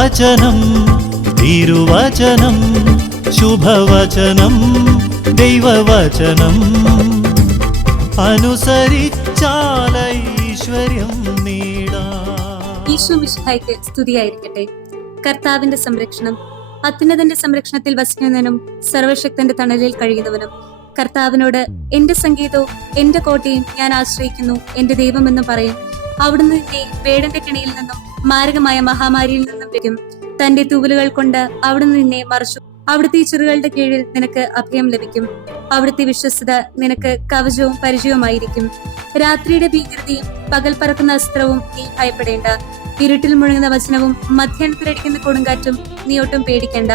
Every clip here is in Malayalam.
വചനം തിരുവചനം ശുഭവചനം ദൈവവചനം അനുസരിച്ചാൽ ഐശ്വര്യം നേടാം. ഈശോ മിശിഹായ്ക്ക് സ്തുതിയായിരിക്കട്ടെ. കർത്താവിന്റെ സംരക്ഷണം. അത്യുന്നതന്റെ സംരക്ഷണത്തിൽ വസിക്കുന്നവനും സർവശക്തന്റെ തണലിൽ കഴിയുന്നവനും കർത്താവിനോട് എന്റെ സംഗീതവും എന്റെ കോട്ടയും ഞാൻ ആശ്രയിക്കുന്നു, എന്റെ ദൈവമെന്നും പറയും. അവിടുന്ന് നിന്നെ വേടന്റെ കെണിയിൽ നിന്നും മാരകമായ മഹാമാരിയിൽ നിന്നും വരും. തന്റെ തൂവലുകൾ കൊണ്ട് അവിടുന്ന് നിന്നെ മറച്ചു. അവിടുത്തെ ചിറകുകളുടെ കീഴിൽ നിനക്ക് അഭയം ലഭിക്കും. അവിടുത്തെ വിശ്വസ്തത നിനക്ക് കവചവും പരിചയവുമായിരിക്കും. രാത്രിയുടെ ഭീകരതയും പകൽ പറക്കുന്ന അസ്ത്രവും നീ ഭയപ്പെടേണ്ട. ഇരുട്ടിൽ മുഴങ്ങുന്ന വചനവും മധ്യാഹ്നത്തിലടിക്കുന്ന കൊടുങ്കാറ്റും നീ ഒട്ടും പേടിക്കേണ്ട.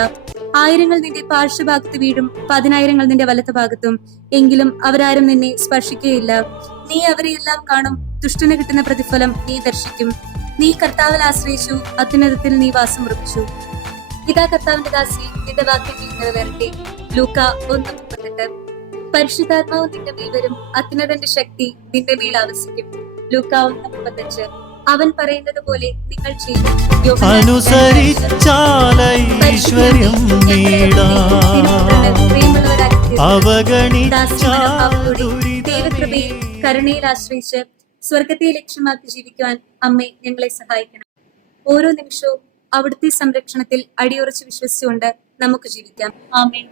1000 നിന്റെ പാർശ്വഭാഗത്ത് വീഴും, 10,000 നിന്റെ വലത്ത് ഭാഗത്തും, എങ്കിലും അവരാരും നിന്നെ സ്പർശിക്കുകയില്ല. നീ അവരെയെല്ലാം കാണും. ദുഷ്ടന് കിട്ടുന്ന പ്രതിഫലം നീ ദർശിക്കും. നീ കർത്താവിൽ ആശ്രയിച്ചു, അത്യുന്നതത്തിൽ നീ വാസം ഉറപ്പിച്ചു. ഇതാ കർത്താവിന്റെ ദാസി, നിന്റെ വാക്യങ്ങൾ നിറവേറട്ടെ. ലൂക്ക 1:38. പരിശുദ്ധാത്മാവ് നിന്റെ മേൽ വരും, അത്യുന്നതന്റെ ശക്തി നിന്റെ മേൽ ആവസിക്കും. ലൂക്ക 1:35. അവൻ പറയുന്നത് പോലെ നിങ്ങൾ ചെയ്യും. അനുസരിച്ചാൽ ഐശ്വര്യം നേടാം. ദൈവകൃപയിൽ കരുണയിൽ ആശ്രയിച്ച് സ്വർഗത്തെ ലക്ഷ്യമാക്കി ജീവിക്കുവാൻ അമ്മേ ഞങ്ങളെ സഹായിക്കണം. ഓരോ നിമിഷവും അവിടുത്തെ സംരക്ഷണത്തിൽ അടിയുറച്ച് വിശ്വസിച്ചുകൊണ്ട് നമുക്ക് ജീവിക്കാം. ആമേൻ.